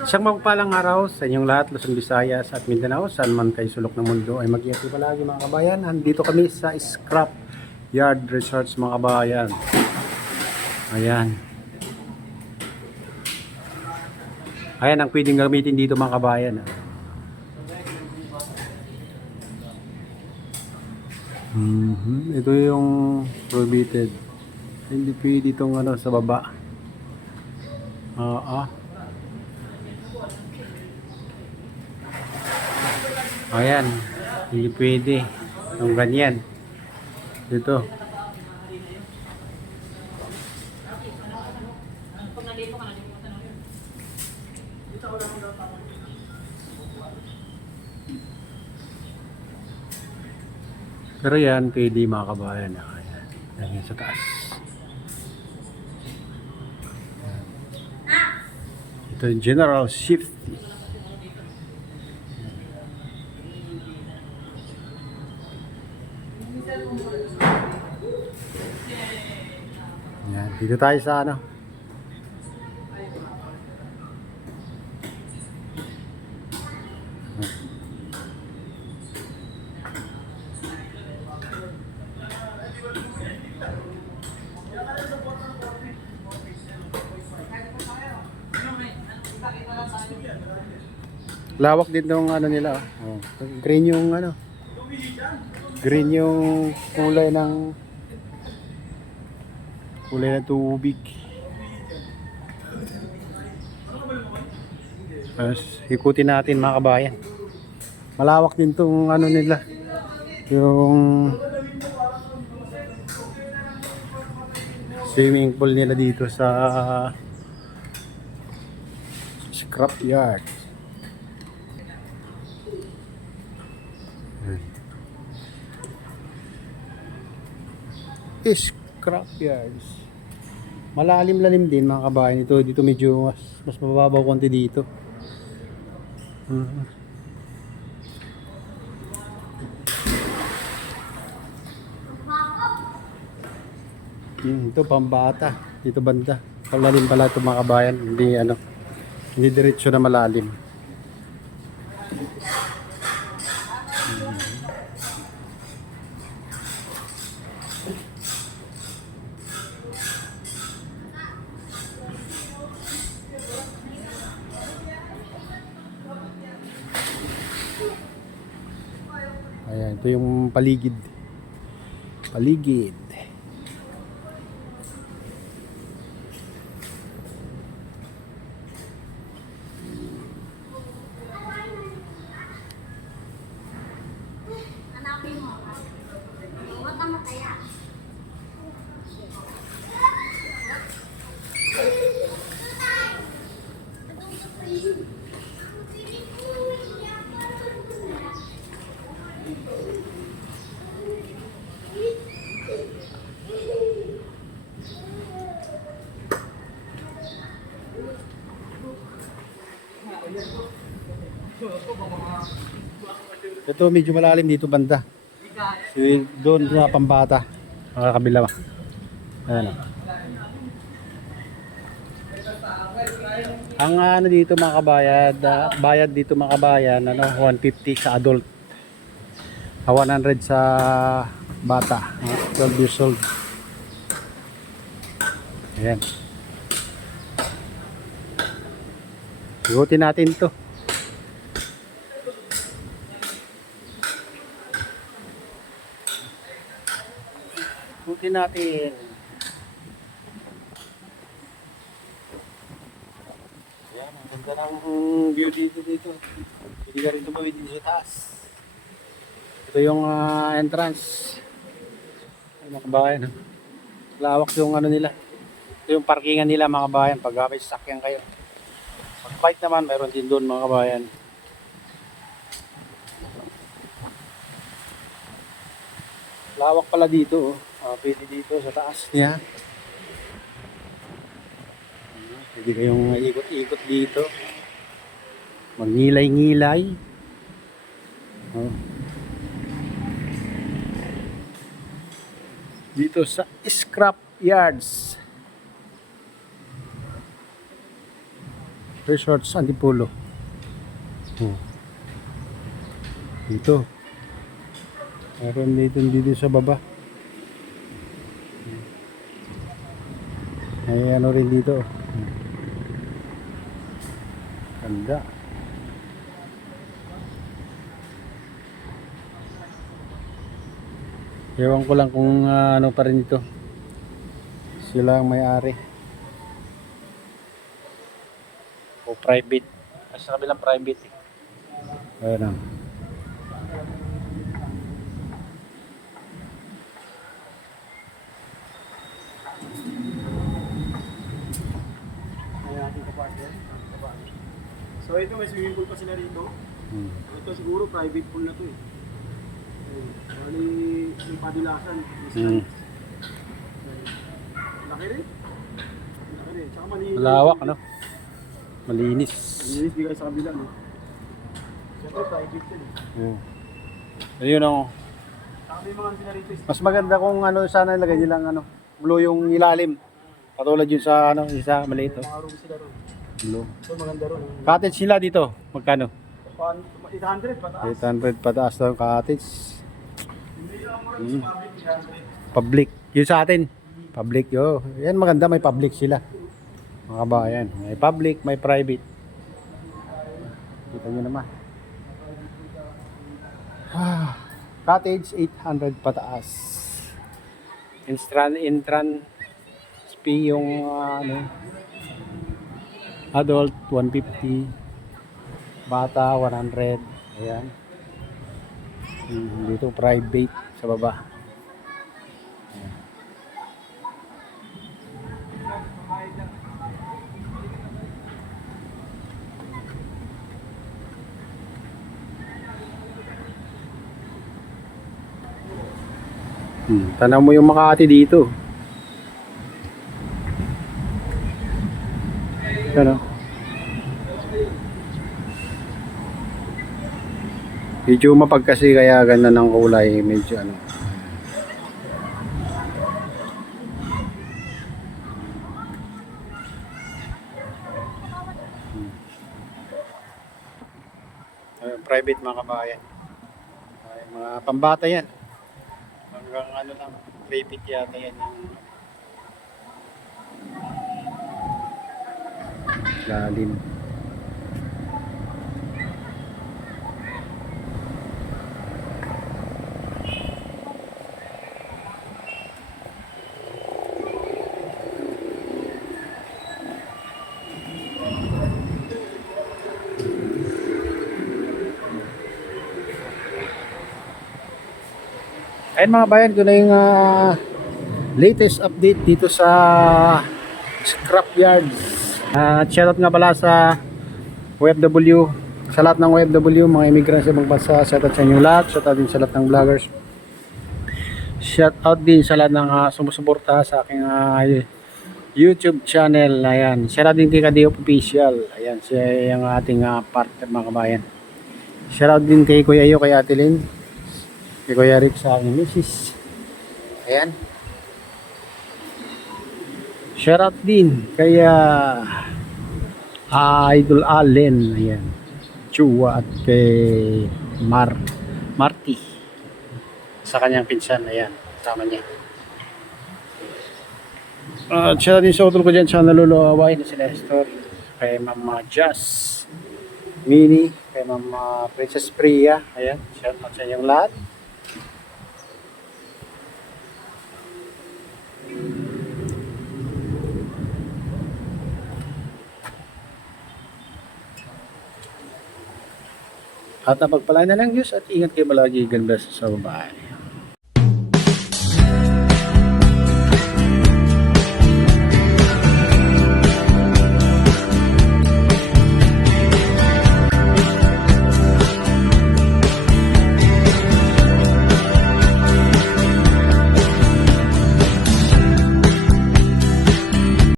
Isang mapagpalang araw sa inyong lahat, Luzon, Visayas at Mindanao, saan man kayo sulok ng mundo ay mag-iingat kayo palagi mga kabayan. Andito kami sa Scrap Yard Resorts mga kabayan. Ayan. Ayan ang pwedeng gamitin dito mga kabayan. Ito yung prohibited. Hindi pwede itong ano sa baba. Ayan, hindi pwede yung ganyan dito. Pero yan pwede mga kabayan. Ayan, yan sa taas. Ito yung general shift. Yan, dito tayo sa ano. Lawak din ng ano nila. Oh. Green yung ano. Green yung kulay ng tubig. Tapos ikutin natin mga kabayan. Malawak din tong ano nila. Yung swimming pool nila dito sa Scrap Yard. Scrap Yards. Malalim-lalim din mga kabayan ito. Dito medyo mas mababaw konti dito. Ito pambata. Dito banda. Palalim pala ito mga kabayan. Hindi diretso na malalim. Ayan, ito yung paligid. Paligid. Ito medyo malalim dito banda. Doon sa pambata. Mga kabila. Ayan. Ang ano dito mga kabayan, bayad dito mga kabayan, 150 sa adult. 100 sa bata, 12 years old. Ayan. Ikutin natin to. Ikutin natin. Ayan, ang ganda ng view dito. Hindi ka rin tumawid dito sa taas. Ito yung entrance. Ay, mga kabayan. Lawak yung ano nila. Ito yung parkingan nila mga kabayan. Pag may sasakyan kayo. Pag bike naman, mayroon din doon mga kabayan. Lawak pala dito. Pwede dito sa taas niya. Pwede kayong ikot-ikot dito. Magnilay-ngilay. Dito sa Scrap Yards. Ito Resorts Antipolo. Oh. Dito. Meron dito sa baba. May ano rin dito. Ganda. Ewan ko lang kung ano pa rin ito. Sila ang may-ari. O private. Kasi sa kabilang private eh. Ayan na. So ito may swimming pool pa sila rito. Ito siguro private pool na to eh. Bali may padilasan. Laki rin. Laki rin. Tsaka malinis. Malawak ano? Malinis. Malinis di kayo sa kabila no. Siyempre private yun eh. Ayun ako. Tsaka may mga sila rito. Mas maganda kung ano sana ilagay nilang ano, blue yung ilalim. Katulad yun sa ano, isa maliit oh. Mga room sila ron. Blue. So maganda ron. Cottage sila dito. Magkano? 800 pataas. 800 pataas daw yung cottage. Hindi lang mo rin sa public. Public. Yun sa atin. Public yo. Yan maganda, may public sila. Mga kabayan. May public, may private. Kita nyo naman. Cottage 800 pataas. Entrance fee yung ano, adult 150, bata 100. Ayan. Dito private sa baba. Tanaw mo yung Makati dito. Ano? Medyo mapag kasi kaya ganda ng kulay, medyo ano. Private mga kabayan. Mga pambata yan. Hanggang ano lang, private yata yan yung lalim. Ayun mga bayan, ito na yung latest update dito sa scrapyard. Shoutout nga pala sa OFW, sa lahat ng OFW, mga immigrants sa ibang bansa. Shoutout sa inyo lahat, shoutout din sa lahat ng vloggers. Shoutout din sa lahat ng sumusuporta sa aking YouTube channel. Ayan, shoutout din kay Kadiop Official. Ayan, siya yung ating partner mga kabayan. Shoutout din kay Kuya Ayo, kay Ate Lynn, kay Kuya Rick sa aking misis. Ayan. Shoutout din kay Idol Allen. Ayan. Chua at kay Marty sa kanyang pinsan. Ayan. Kasama niya. Shoutout din sa utol ko dyan sa naluluaway na si Nestor. Kay Mama Jazz Mini. Kay Mama Princess Priya. Ayan. Shoutout sa inyong lahat. At napagpalain na lang Diyos at ingat kayo palagi. God bless sa babae.